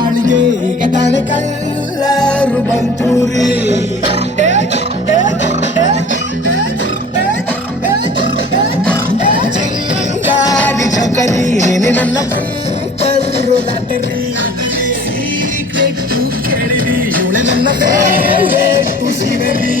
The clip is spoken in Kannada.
ಬಾಳಿಗೆ ಈಗ ತಾನೆ ಕಲ್ಲರು ಬಂತೂರಿ ಚಿಂಗಾರಿ ಚೌಕರಿ ನನ್ನ ಬಂತರು ಲಾಟರಿ ಸೀಕ್ರೆಟ್ ಕೇಳಿರಿ ಇವಳೆ ನನ್ನ ಫೇವರೇಟ್ ಸೀನರಿ